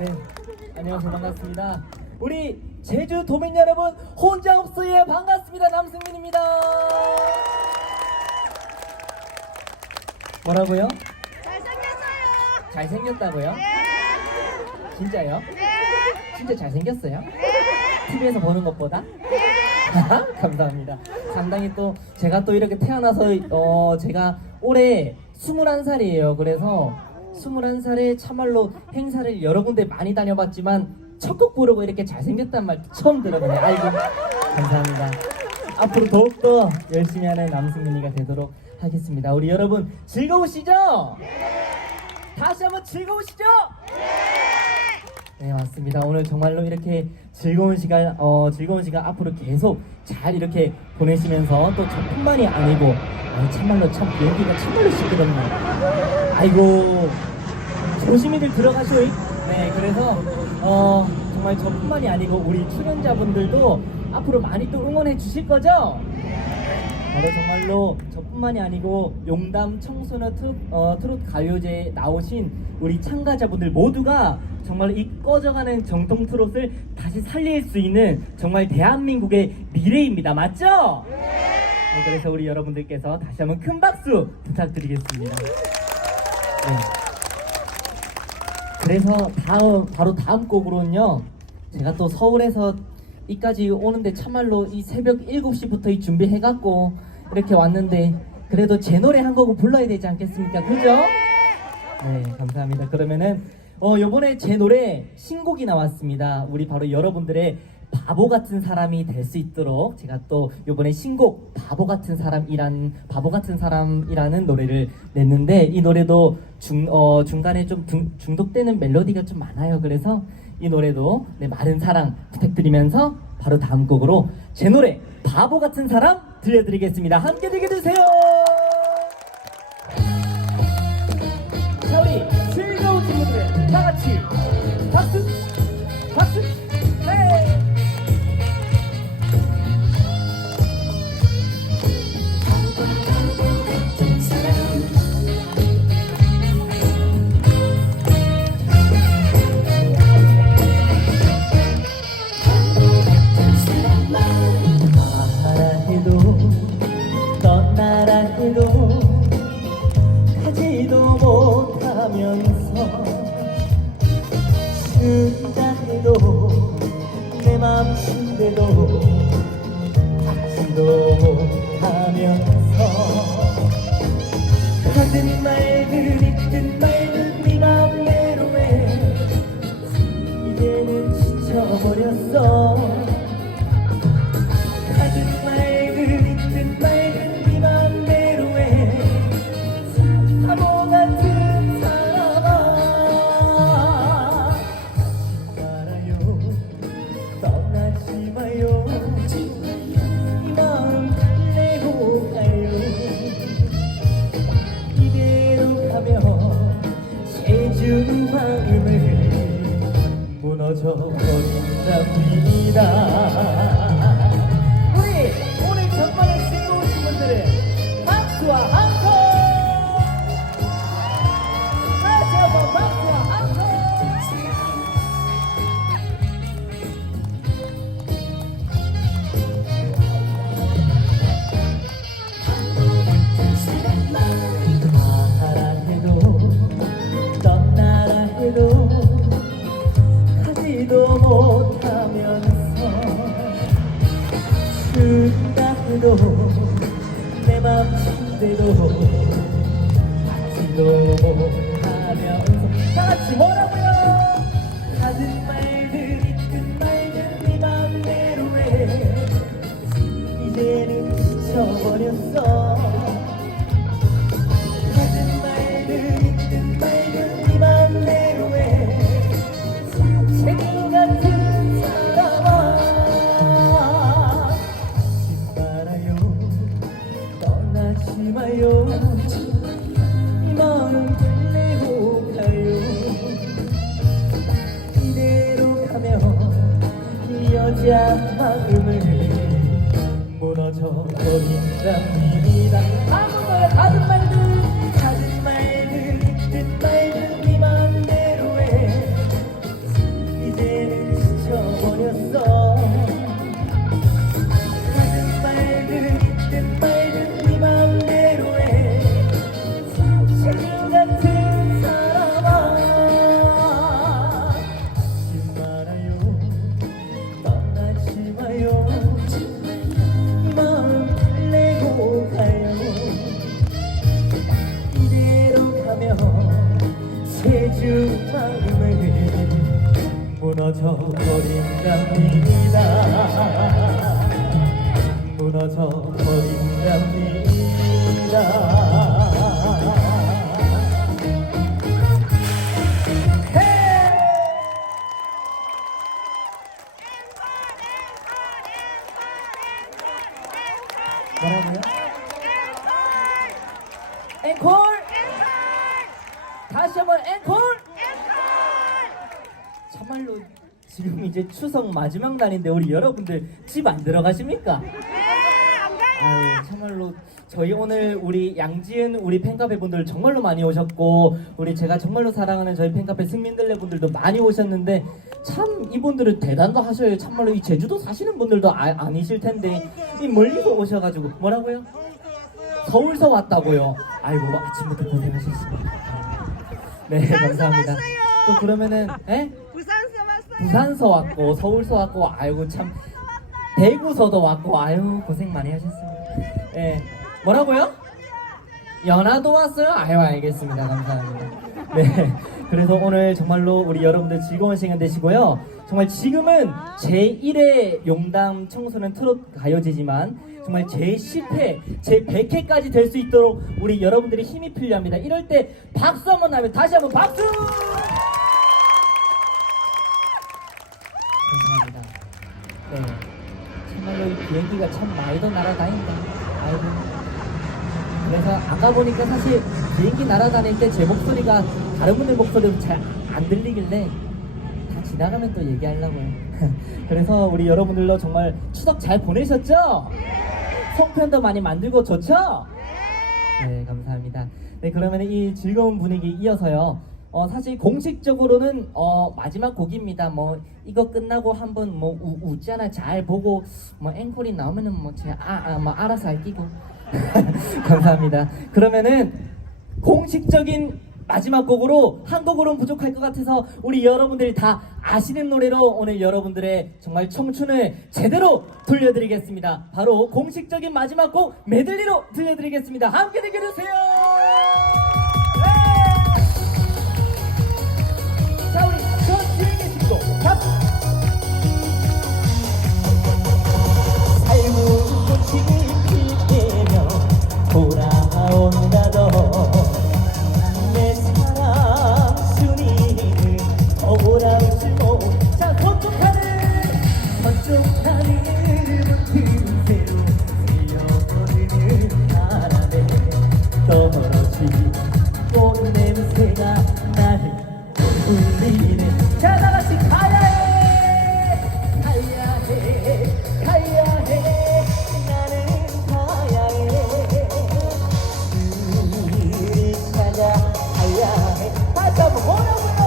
네, 안녕하세요. 반갑습니다. 우리 제주 도민 여러분, 혼자 없어요. 반갑습니다. 남승민입니다. 뭐라고요? 잘생겼어요. 잘생겼다고요? 네. 진짜요? 네. 진짜 잘생겼어요? 네. TV에서 보는 것보다? 감사합니다. 상당히 또 제가 또 이렇게 태어나서 제가 올해 21살이에요. 그래서 21살에 참말로 행사를 여러 군데 많이 다녀봤지만 첫 곡 부르고 이렇게 잘생겼단 말 처음 들어보네요. 아이고 감사합니다. 앞으로 더욱더 열심히 하는 남승민이가 되도록 하겠습니다. 우리 여러분 즐거우시죠? 다시 한번 즐거우시죠? 네 맞습니다. 오늘 정말로 이렇게 즐거운 시간 앞으로 계속 잘 이렇게 보내시면서 또 저뿐만이 아니고 참말로 참 여기가 참말로 시끄럽네요. 아이고 조심히들 들어가쇼이. 네 그래서 정말 저뿐만이 아니고 우리 출연자분들도 앞으로 많이 또 응원해 주실 거죠? 네, 정말로 저뿐만이 아니고 용담 청소년 트롯 가요제에 나오신 우리 참가자분들 모두가 정말 이 꺼져가는 정통 트롯을 다시 살릴 수 있는 정말 대한민국의 미래입니다. 맞죠? 네, 그래서 우리 여러분들께서 다시 한번 큰 박수 부탁드리겠습니다. 네. 그래서 바로 다음 곡으로는요, 제가 또 서울에서 이까지 오는데 참말로 이 새벽 7시부터 이 준비해갖고 이렇게 왔는데 그래도 제 노래 한 곡은 불러야 되지 않겠습니까? 그죠? 네 감사합니다. 그러면은 요번에 제 노래 신곡이 나왔습니다. 우리 바로 여러분들의 바보 같은 사람이 될 수 있도록 제가 또 요번에 신곡 바보 같은 사람이라는 노래를 냈는데 이 노래도 중간에 좀 중독되는 멜로디가 좀 많아요. 그래서 이 노래도 많은 사랑 부탁드리면서 바로 다음 곡으로 제 노래 바보 같은 사람 들려드리겠습니다. 함께 즐겨주세요. 자 우리 즐거운 친구들 다 같이 박수 박수 네. 떠나라 해도 가지도 못하면서 준다 해도 내 맘인데도 받지도 못하면서 하든 말든 있든 말든 네 맘대로 해 이제는 지쳐버렸어. 하든 말든 있든 말든 네 맘대로 해 바보 같은 사람아 말아요 떠나지 마요 이 마음 달래고 가요 이대로 가면 세준 마음을 무너져 버린답니다. 오늘 정말 즐거우신 분들은 박수와 함성! 다시 한번 박수와 함성! 가라 해도 떠나라 해도 가지도 못하면서 준다 해도 내 맘인데도 받지도 못하면서 다같이 뭐라고요? 하든 말든 있든 말든 네 맘대로 해 이제는 지쳐버렸어. 하든 말든 있든 말든 네 맘대로 해 생 같은 사람아 떠나지 마요 이 마음 달래고 가요 이대로 가면 이 여자 마음을 무너져 버린답니다. 아무거나 가든 말든 있든 말든 네 맘대로 해 그 마음을 무너져 버린답니다. 무너져 버린답니다. 뭐라고요? 앵콜! 다시 한번 앵콜! 참말로 지금 이제 추석 마지막 날인데 우리 여러분들 집 안 들어가십니까? 아유, 참말로 저희 오늘 우리 양지은 우리 팬카페 분들 정말로 많이 오셨고 우리 제가 정말로 사랑하는 저희 팬카페 승민들레 분들도 많이 오셨는데 참 이분들은 대단도 하셔요. 참말로 이 제주도 사시는 분들도 아니실 텐데 이 멀리서 오셔가지고 뭐라고요? 서울서 왔다고요? 아이고 아침부터 고생하셨습니다. 네 감사합니다. 또 그러면은 에? 부산서 왔어요. 부산서 왔고 서울서 왔고 아이고 참 대구서도 왔고 아유 고생 많이 하셨습니다. 네 뭐라고요? 연하도 왔어요? 아유 알겠습니다. 감사합니다. 네 그래서 오늘 정말로 우리 여러분들 즐거운 시간 되시고요. 정말 지금은 제1회 용담 청소년 트롯 가요제지만 정말 제10회, 제100회까지 될 수 있도록 우리 여러분들이 힘이 필요합니다. 이럴 때 박수 한번 하면 다시 한번 박수! 감사합니다. 네, 정말로 이 비행기가 참 많이도 날아다닌다. 아이고. 그래서 아까 보니까 사실 비행기 날아다닐 때 제 목소리가 다른 분들 목소리도 잘 안 들리길래 다 지나가면 또 얘기하려고요. 그래서 우리 여러분들로 정말 추석 잘 보내셨죠? 송편도 많이 만들고 좋죠? 네, 감사합니다. 네, 그러면 이 즐거운 분위기 이어서요. 사실 공식적으로는 마지막 곡입니다. 뭐 이거 끝나고 한번 뭐 웃잖아 잘 보고 뭐 앵콜이 나오면은 뭐 제가 뭐 알아서 할기고 감사합니다. 그러면은 공식적인 마지막 곡으로 한 곡으로는 부족할 것 같아서 우리 여러분들이 다 아시는 노래로 오늘 여러분들의 정말 청춘을 제대로 돌려드리겠습니다. 바로 공식적인 마지막 곡 메들리로 들려드리겠습니다. 함께 즐겨주세요. 네. 자 우리 저 뒤에 계신 분 박수. 삶은 꽃이 필 때면 돌아온다던 내 사랑 순이는 오라지 모. 자 서쪽 하늘 그새로 흘려버리는 바람에 떨어진 꽃 냄새가 나를 울리네. 자 다같이 가야해 가야해 가야해 나는 가야해 우리 찾아 가야해. 다시 한번 뭐라고요?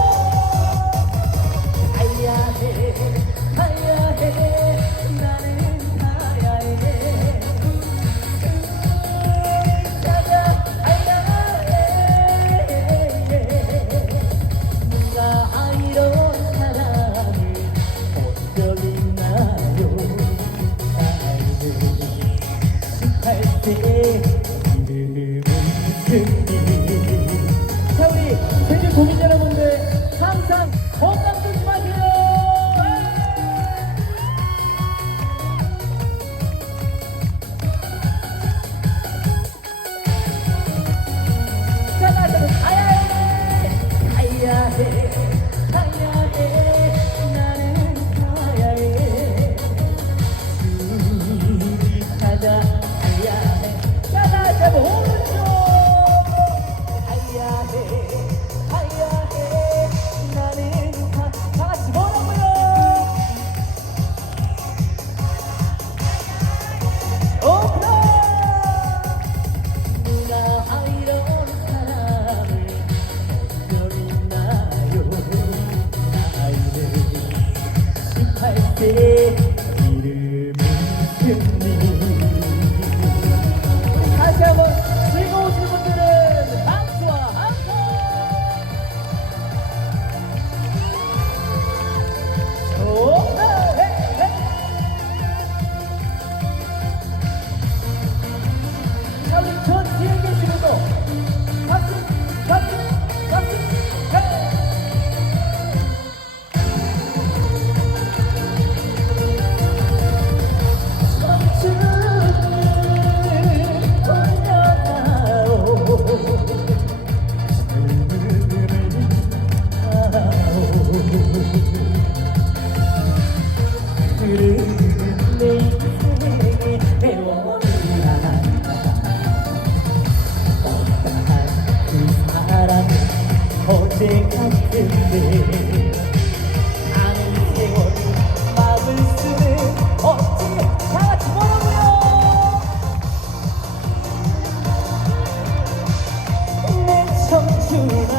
가야해 가야해 나는 가야해 우리 찾아 가야해. 누가 이런 사랑을 본 적 있나요? 나이는 18세 이름은 승리. 자 우리 제주 도민 여러분들 항상 건강 조심하세요. 자 다시 한번 가야해 가야해 가야해 나는 가야해 우리 찾아 가야해. 자 가는 세월 막을 수는 없지. 다 같이 뭐라고요? 내 청춘아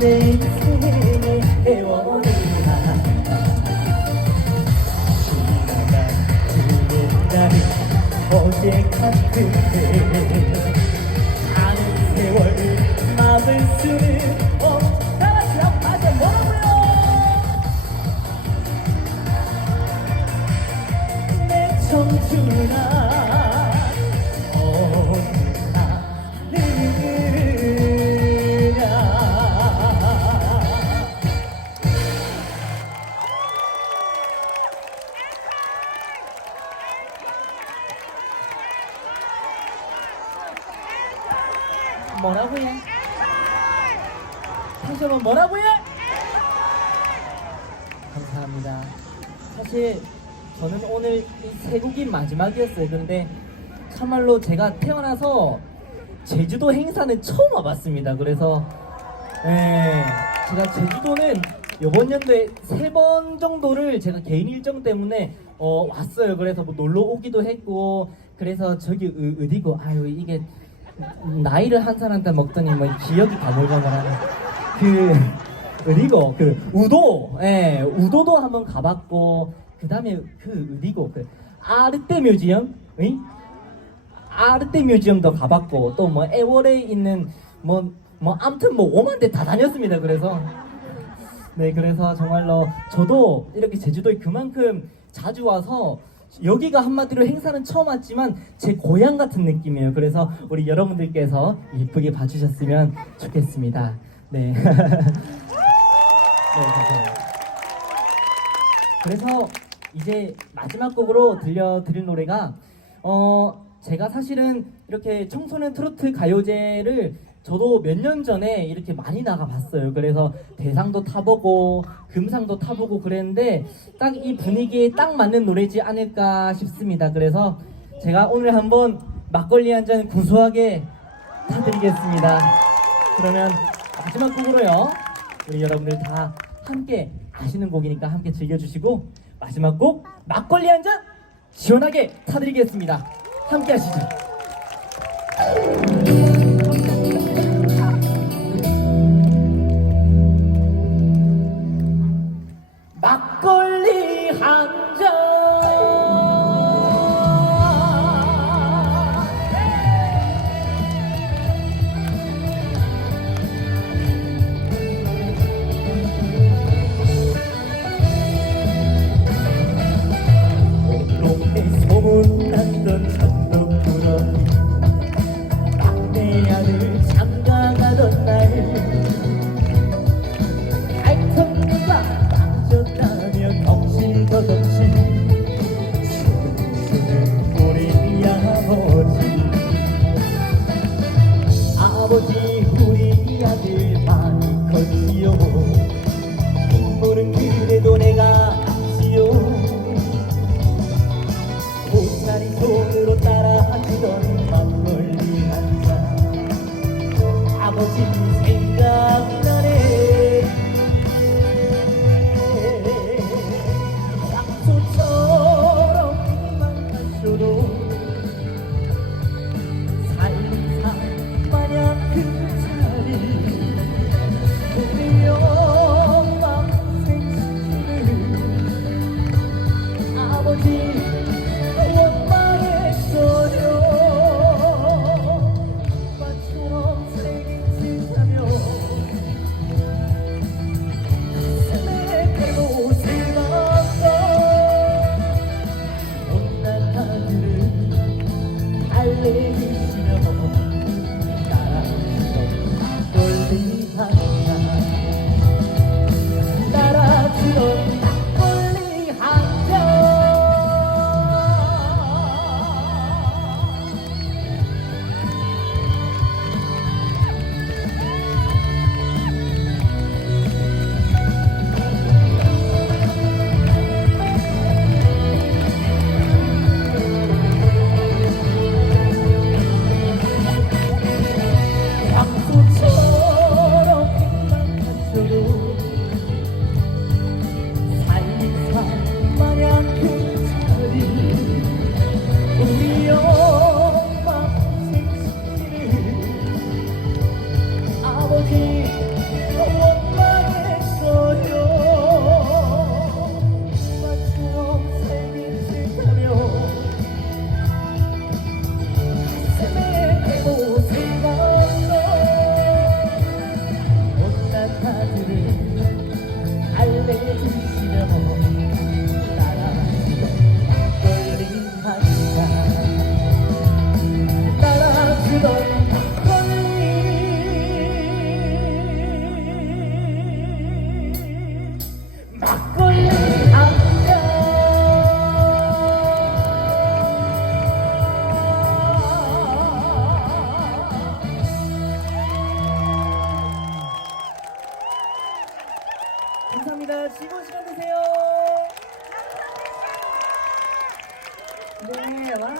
내 인생의 애원이야. 지나간 그 옛날이 어제 같은데 가는 세월 막을 수는 없다. 다시 한번 다시 뭐라고요? 내 청춘아 뭐라고요? 다시 한번 뭐라고요? 감사합니다. 사실 저는 오늘 이 세 곡이 마지막이었어요. 그런데 참말로 제가 태어나서 제주도 행사는 처음 와봤습니다. 그래서 제가 제주도는 이번 연도에 3번 정도를 제가 개인 일정 때문에 왔어요. 그래서 뭐 놀러 오기도 했고, 그래서 저기 어디고 아유 이게 나이를 한 살한테 먹더니 뭐 기억이 가물가물하네. 어디고 우도, 우도도 한번 가봤고, 그 다음에 어디고 아르떼 뮤지엄, 아르떼 뮤지엄도 가봤고, 또 뭐 애월에 있는 뭐 아무튼 뭐 5만 대 다 다녔습니다. 그래서 그래서 정말로 저도 이렇게 제주도에 그만큼 자주 와서 여기가 한마디로 행사는 처음 왔지만 제 고향 같은 느낌이에요. 그래서 우리 여러분들께서 이쁘게 봐주셨으면 좋겠습니다. 네. 네, 감사합니다. 그래서 이제 마지막 곡으로 들려드릴 노래가 제가 사실은 이렇게 청소년 트로트 가요제를 저도 몇 년 전에 이렇게 많이 나가봤어요. 그래서 대상도 타보고 금상도 타보고 그랬는데 딱 이 분위기에 딱 맞는 노래지 않을까 싶습니다. 그래서 제가 오늘 한번 막걸리 한 잔 구수하게 타드리겠습니다. 그러면 마지막 곡으로요, 우리 여러분들 다 함께 아시는 곡이니까 함께 즐겨주시고, 마지막 곡 막걸리 한 잔 시원하게 타드리겠습니다. 함께 하시죠. 막걸리 한 잔. 온동네 소문났던 천덕꾸러기 막내 아들 장가가던 날 알턴니가 빠졌다며 덩실더덩실 수는 우리 아버지 우리 아들 많이 컸지요. 인물은 그래도 내가 알지요. 옷자리 손으로 따라주던 막걸리 한 잔 아버지 생각나네. 약초처럼 만나셔도 살살 마냥 그 자리 우리 엄마 생신을 아버지 원망했어요. 오빠처럼 생긴 세상에 네, 와,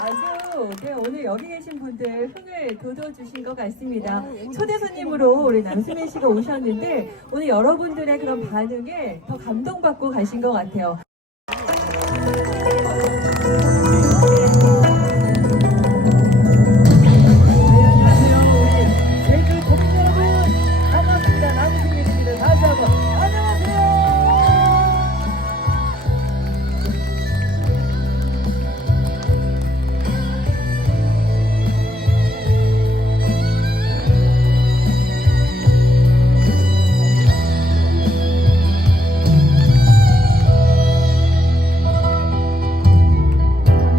아주, 네, 오늘 여기 계신 분들 흥을 돋워주신 것 같습니다. 초대 손님으로 우리 남수민 씨가 오셨는데, 오늘 여러분들의 그런 반응에 더 감동받고 가신 것 같아요. 안녕하세요. 우리 제주 도민 여러분 반갑습니다. 남승민입니다. 다시 한번 안녕하세요.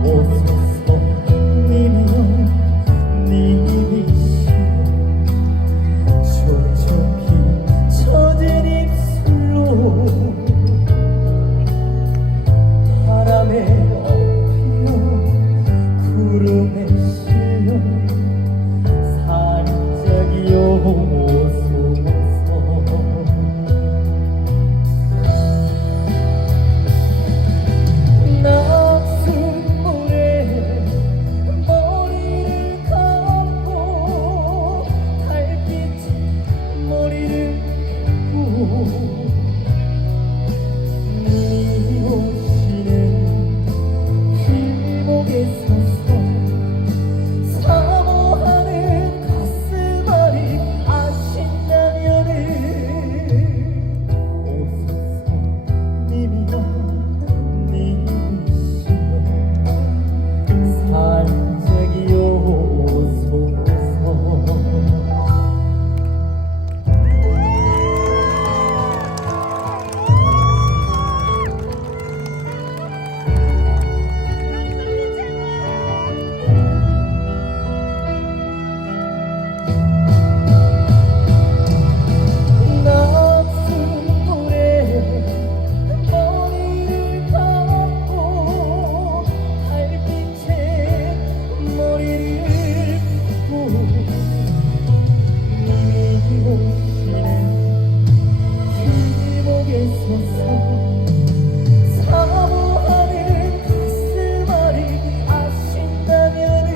오소서 님이여 님이시여 촉촉히 젖은 입술로 바람에 엎이어 구름에 실려 살짝이여 오소서 낙순물에 머리를 감고 달빛 머리를 감고 니 오시는 길목에 서서 사모하는 가슴앓이 아신다면은 오소서 님이여 님이시여 산적이여 오소서 낙순물에 머리를 감고 달빛에 머리를 감고 님이 오시는 길목에 서서 사모하는 가슴앓이 아신다면은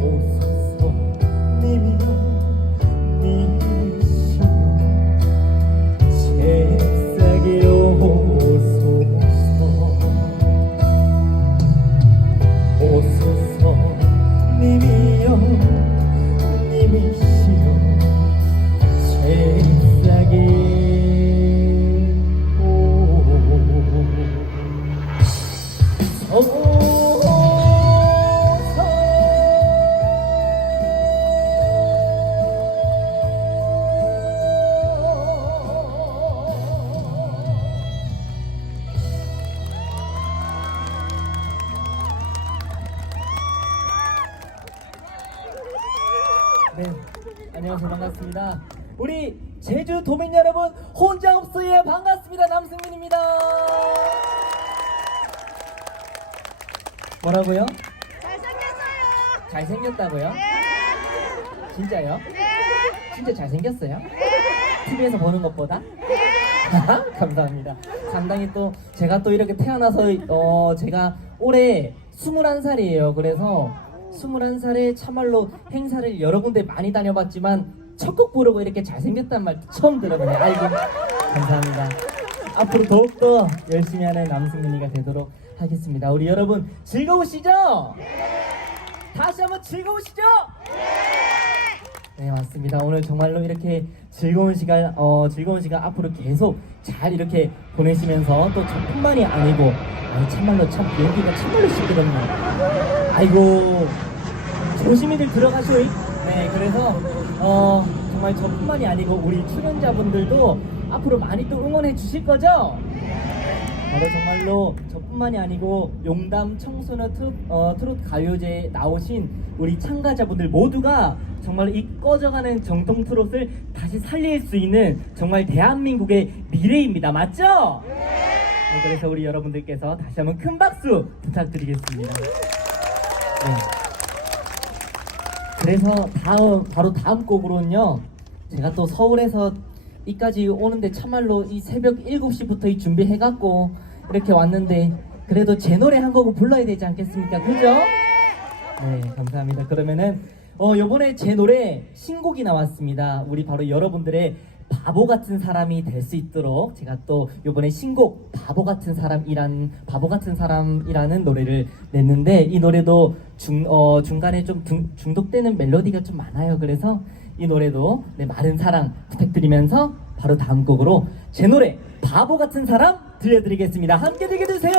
오소서 님이여 님이시여 잽싸게 오소서 오소서 님이여 님이시여 잽싸게 네, 안녕하세요. 반갑습니다. 우리 제주 도민 여러분 혼자 없어요. 반갑습니다. 남승민입니다. 뭐라고요? 잘생겼어요. 잘생겼다고요? 네. 진짜요? 네. 진짜 잘생겼어요? TV에서 보는 것보다? 감사합니다. 상당히 또 제가 또 이렇게 태어나서 제가 올해 21살이에요. 그래서 21살에 참말로 행사를 여러 군데 많이 다녀봤지만 첫 곡 부르고 이렇게 잘생겼단 말 처음 들어보네요. 아이고 감사합니다. 앞으로 더욱더 열심히 하는 남승민이가 되도록 하겠습니다. 우리 여러분 즐거우시죠? 다시 한번 즐거우시죠? 네 맞습니다. 오늘 정말로 이렇게 즐거운 시간 앞으로 계속 잘 이렇게 보내시면서 또 저뿐만이 아니고 참말로 참 비행기가 참말로 시끄럽네요. 아이고 조심히들 들어가쇼이. 네 그래서 정말 저뿐만이 아니고 우리 출연자분들도 앞으로 많이 또 응원해 주실 거죠? 바로 정말로 저뿐만이 아니고 용담 청소년 트롯 가요제에 나오신 우리 참가자분들 모두가 정말 이 꺼져가는 정통 트롯을 다시 살릴 수 있는 정말 대한민국의 미래입니다. 맞죠? 네, 그래서 우리 여러분들께서 다시 한번 큰 박수 부탁드리겠습니다. 네. 그래서 바로 다음 곡으로는요, 제가 또 서울에서 이까지 오는데 참말로 이 새벽 7시부터 이 준비해갖고 이렇게 왔는데 그래도 제 노래 한 곡은 불러야 되지 않겠습니까? 그죠? 네, 감사합니다. 그러면은 요번에 제 노래 신곡이 나왔습니다. 우리 바로 여러분들의 바보 같은 사람이 될 수 있도록 제가 또 요번에 신곡 바보 같은 사람이라는 노래를 냈는데, 이 노래도 중간에 좀 중독되는 멜로디가 좀 많아요. 그래서 이 노래도 네, 많은 사랑 부탁드리면서 바로 다음 곡으로 제 노래 바보 같은 사람 들려드리겠습니다. 함께 즐겨주세요.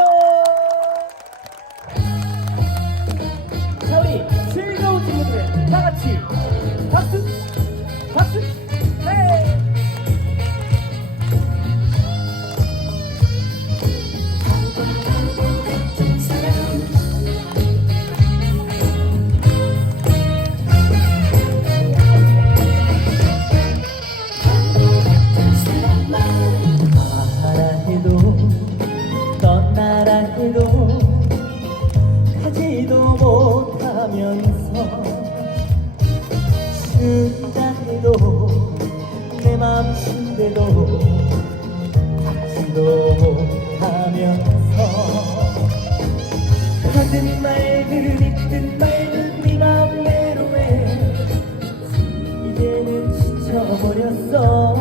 자, 우리 즐거운 친구들 다 같이 박수 박수. 네. 가라 해도 떠나라 해도 가지도 못하면서 준다 해도 내 맘인데도 받지도 못하면서 하든 말든 있든 말든 네 맘대로 해. 이제는 지쳐버렸어.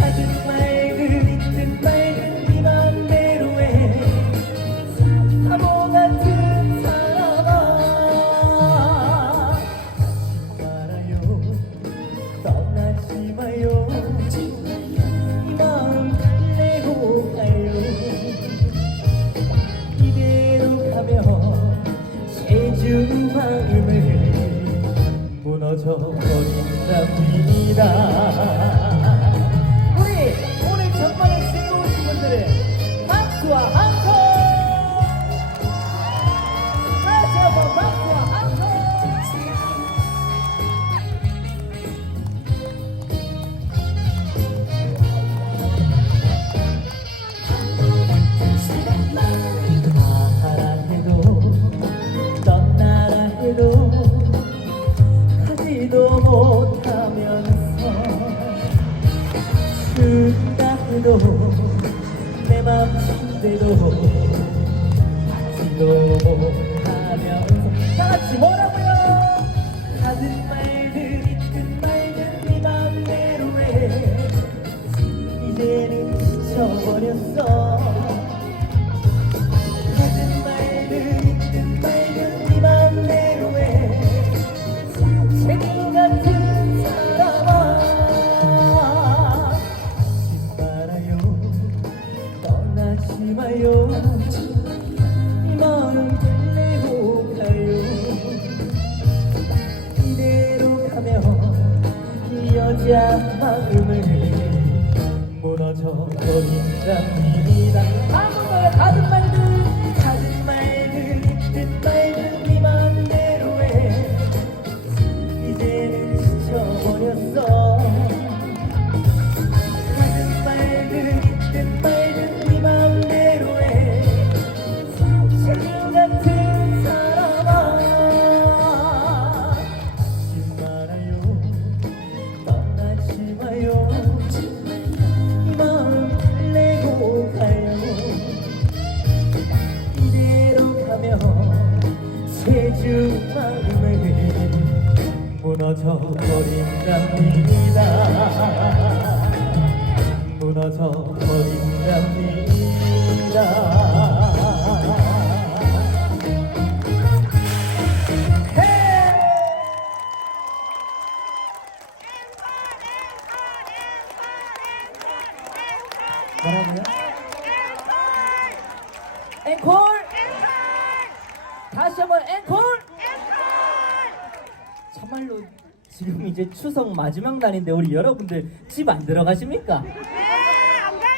하든 말든 있든 말든 네 맘대로 해. 바보 같은 사람아, 말아요 떠나지 마요. 이 마음 내고 가요. 이대로 가면 세준 마음을 무너져 버린답니다. 우리 오늘 정말 즐거우신 분들은 박수와 함성! 다시 한번 박수와 함성! 가라 해도 떠나라 해도 가지도 못하면서 준다 해도 내 맘대로 받지도 못하면서 다같이 뭐라고요? 하든 말든 있든 말든 네 맘대로 해. 이제는 지쳐버렸어. 하든 말든 있든 말든 네 맘대로 해. 새끼 같은 사람아, 말아요 떠나지 마요. 이 마음 내고 가요. 이대로 가면 이 여자 마음을 무너져 버린답니다. 아무거나 가든 말든 있든 말든 네 맘대로 해. 이제는 지쳐버렸어. 하든 말든 있든 말든 네 맘대로 해. 새끼 같은 사람아, 잊지 말아요 떠나지 마요. 이 마음 내고 가요. 이대로 가면 세주 마음을 무너져 버린답니다. 무너져 버린답니다. 뭐라고요? 앵콜! 다시 한번 앵콜! 참말로 지금 이제 추석 마지막 날인데 우리 여러분들 집 안 들어가십니까?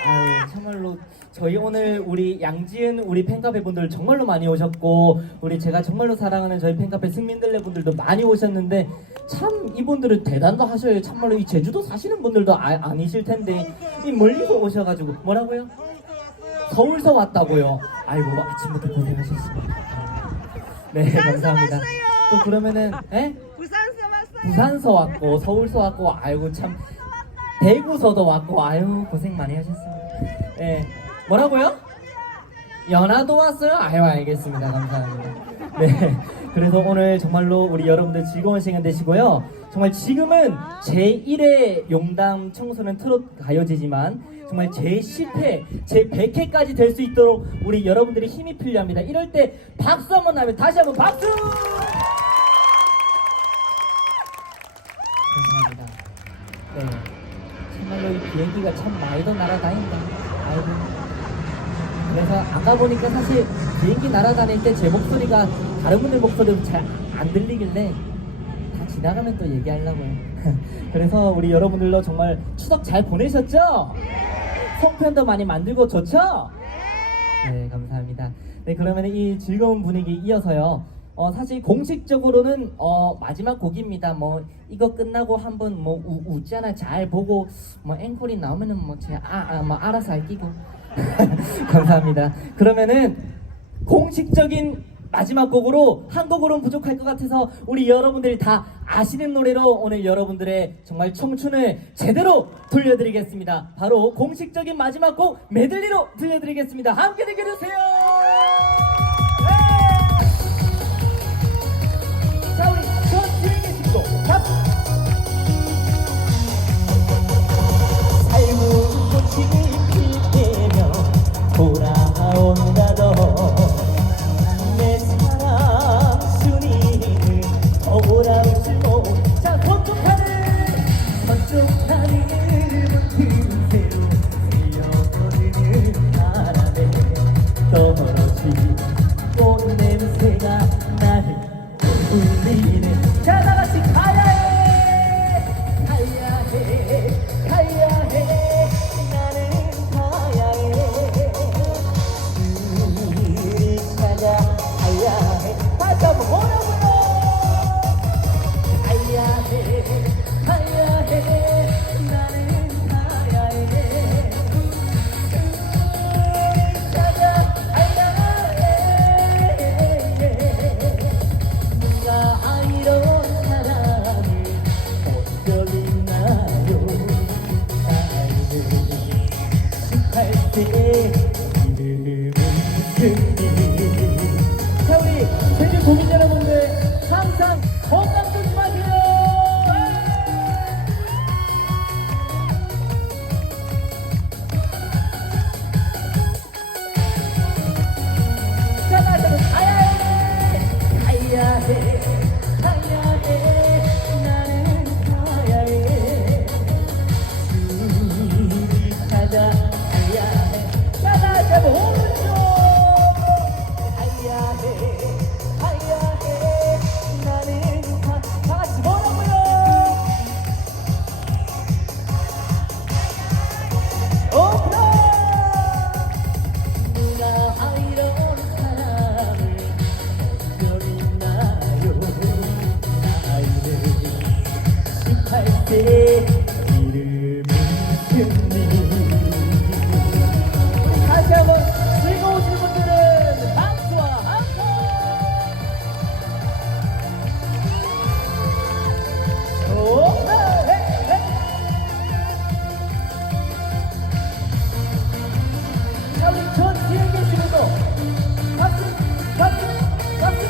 아유, 참말로 저희 오늘 우리 양지은 우리 팬카페 분들 정말로 많이 오셨고, 우리 제가 정말로 사랑하는 저희 팬카페 승민들레 분들도 많이 오셨는데, 참 이분들은 대단도 하셔요. 참말로 이 제주도 사시는 분들도 아니실 텐데 이 멀리서 오셔가지고. 뭐라고요? 서울서 왔다고요? 아이고, 아침부터 고생하셨습니다. 네, 감사합니다. 또 그러면은 부산서 왔어요. 부산서 왔고 서울서 왔고, 아이고 참 대구서도 왔고, 아유 고생 많이 하셨습니다. 네, 뭐라고요? 연하도 왔어요? 아유, 알겠습니다. 감사합니다. 네. 그래서 오늘 정말로 우리 여러분들 즐거운 시간 되시고요. 정말 지금은 제1회 용담 청소년 트롯 가요제지만 정말 제10회, 제100회까지 될 수 있도록 우리 여러분들이 힘이 필요합니다. 이럴 때 박수 한번 하면 다시 한번 박수! 감사합니다. 네. 정말로 이 비행기가 참 많이도 날아다닌다. 아이고. 그래서 아까 보니까 사실 비행기 날아다닐 때 제 목소리가 다른 분들 목소리도 잘 안 들리길래 다 지나가면 또 얘기하려고요. 그래서 우리 여러분들로 정말 추석 잘 보내셨죠? 송편도 많이 만들고 좋죠? 네, 감사합니다. 네, 그러면 이 즐거운 분위기 이어서요. 사실 공식적으로는 마지막 곡입니다. 뭐 이거 끝나고 한번 뭐 웃잖아 잘 보고 뭐 앵콜이 나오면은 뭐 제가 뭐 알아서 할기고. 감사합니다. 그러면은 공식적인 마지막 곡으로 한 곡으로는 부족할 것 같아서 우리 여러분들이 다 아시는 노래로 오늘 여러분들의 정말 청춘을 제대로 돌려드리겠습니다. 바로 공식적인 마지막 곡 메들리로 들려드리겠습니다. 함께 즐겨주세요. 네. 자, 우리 저 뒤에 계신 분 박수. 삶은 꽃이 필 때면 돌아온다던 내 사랑 순이는 돌아오질 못. 자, 저쪽 하늘 그새로 뛰어거리는 바람에 떨어진 꽃 냄새가 나를 울리네. 자, 다같이 가야해 가야해 가야해 나는 가야해 우리 찾아 가야해. 다시 한번 뭐라고요? 가야해 가야해 나는 가야해 우리 찾아 가야해. 누가 이런 사랑을 어쩌 있나요? 나이는 18세 이름은 승리. 자, 우리 제주 도민 여러분들 항상 건강 조심하세요. 자, 다시 한번 가야해 가야해 나는 가야해 우리 찾아 가야해. 자, 다시 한번 오른쪽 가야해 가야해 나는 다같이 뭐라고요? 오프라 누가 이런 사랑을 어쩌 있나요? 나이는 18세 이름은 승리. 다시 한번 즐거우신 분들은 박수와 함성. 좋다. 자, 우리 저 뒤에 계신 분도 박수 박수 박수.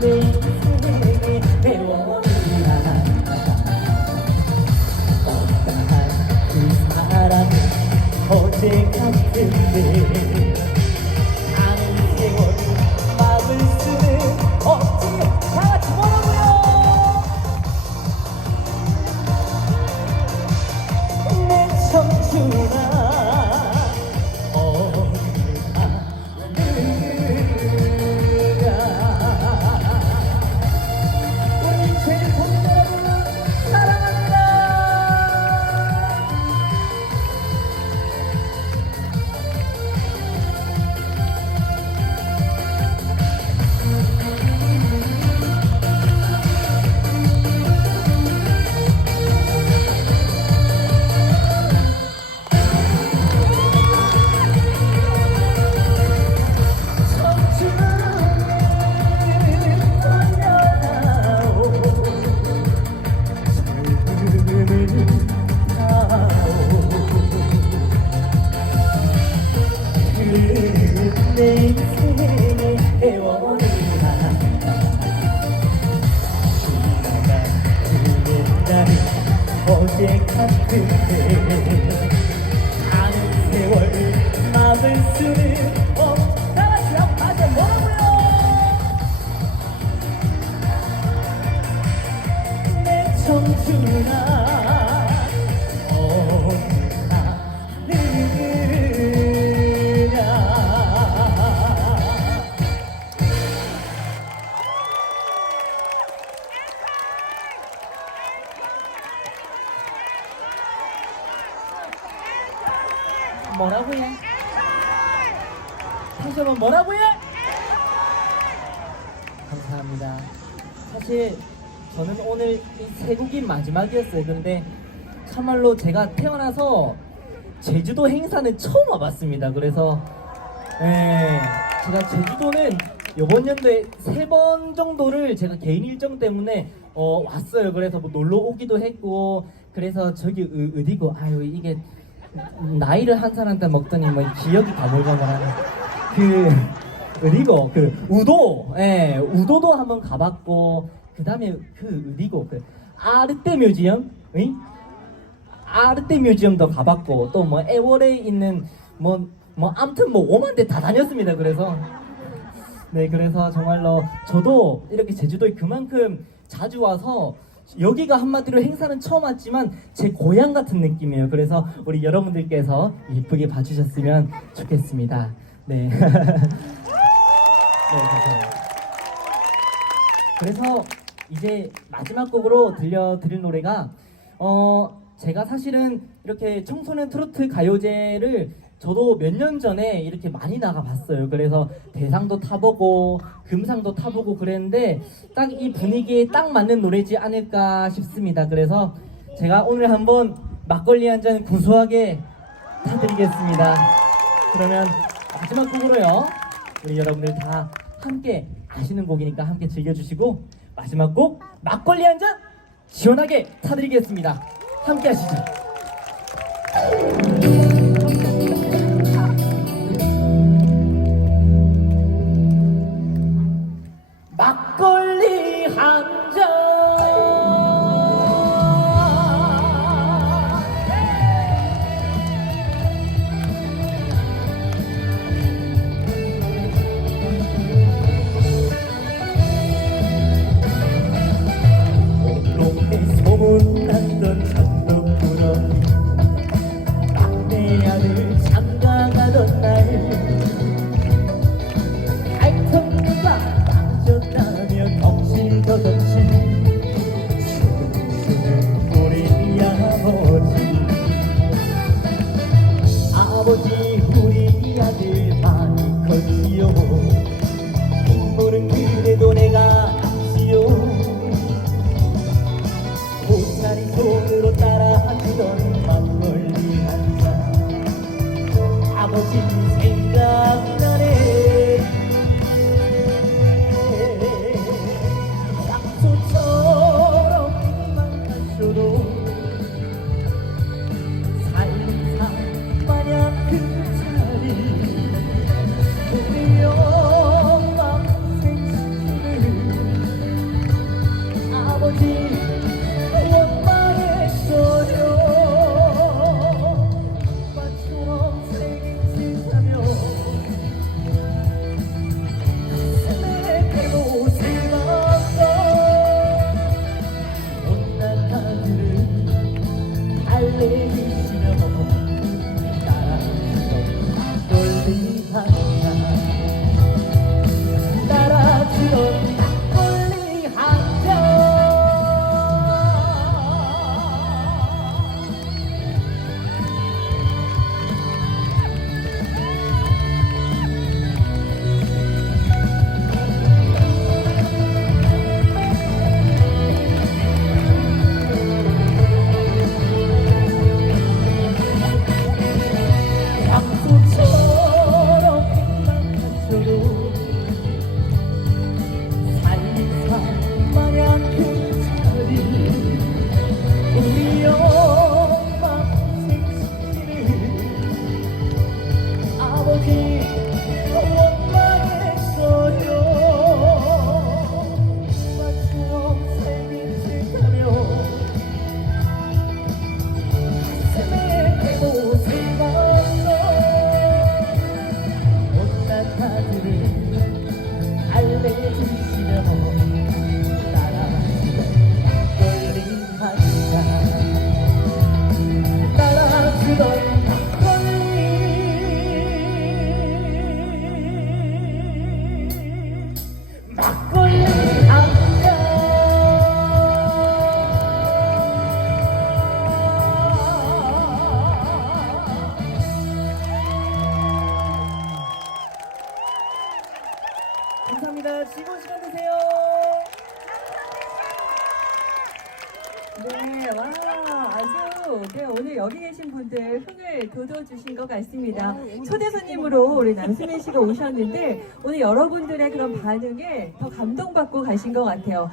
네. 어제 같은데 아는 세월 막을 수는 없지. 다같이 뭐라고요? 내 청춘아 우리 제일 고민 여러분 사랑합니다. 어색한 그대 가는 세월 막을 수는 없다. 같이 한번 다시 뭐라고요? 내 청춘아 어디 가느냐. 뭐라고요? 다시 한번 뭐라고요? 감사합니다. 사실 저는 오늘 이 세국이 마지막이었어요. 그런데 참말로 제가 태어나서 제주도 행사는 처음 와봤습니다. 그래서 제가 제주도는 이번 연도에 3번 정도를 제가 개인 일정 때문에 왔어요. 그래서 뭐 놀러 오기도 했고, 그래서 저기 어디고 아유 이게 나이를 한 살한테 먹더니 뭐 기억이 가물가물하네. 어디고 우도, 우도도 한번 가봤고, 그 다음에 어디고 아르떼 뮤지엄, 아르떼 뮤지엄도 가봤고, 또 뭐 애월에 있는 뭐 아무튼 뭐 오만 데 다 다녔습니다. 그래서 그래서 정말로 저도 이렇게 제주도에 그만큼 자주 와서 여기가 한마디로 행사는 처음 왔지만 제 고향 같은 느낌이에요. 그래서 우리 여러분들께서 이쁘게 봐주셨으면 좋겠습니다. 네. 네, 감사합니다. 그래서 이제 마지막 곡으로 들려드릴 노래가 제가 사실은 이렇게 청소년 트로트 가요제를 저도 몇 년 전에 이렇게 많이 나가봤어요. 그래서 대상도 타보고 금상도 타보고 그랬는데 딱 이 분위기에 딱 맞는 노래지 않을까 싶습니다. 그래서 제가 오늘 한번 막걸리 한 잔 구수하게 타드리겠습니다. 그러면 마지막 곡으로요, 우리 여러분들 다 함께 아시는 곡이니까 함께 즐겨주시고, 마지막 곡 막걸리 한 잔 시원하게 타드리겠습니다. 함께 하시죠. 막걸리 한 잔. 온동네 소문났던 천덕꾸러기 막내 아들 장가가던 날 알통가 빠졌다며 덩실더덩실 수근수근 우리 아버지 우리 아들 많이 컸지요. 인물은 그래도 내가 알지요. 보살이 손으로 따라주던 막걸리 한 잔 아버지 생각나네. 약소처럼 입만 가셔도 살상 마냥 그 자리 우리 엄마 생신을 아버지 원망했어요. 오빠처럼 생긴 세상며 가슴에 그 못을 박어 못난 아들을 달래주시며 따라주던 막걸리 한 잔, 따라주던 막걸리 한 잔. 감사합니다. 즐거운 시간 되세요. 네, 와, 아주, 네, 오늘 여기 계신 분들 흥을 돋워주신 것 같습니다. 초대 손님으로 우리 남수민 씨가 오셨는데, 오늘 여러분들의 그런 반응에 더 감동받고 가신 것 같아요.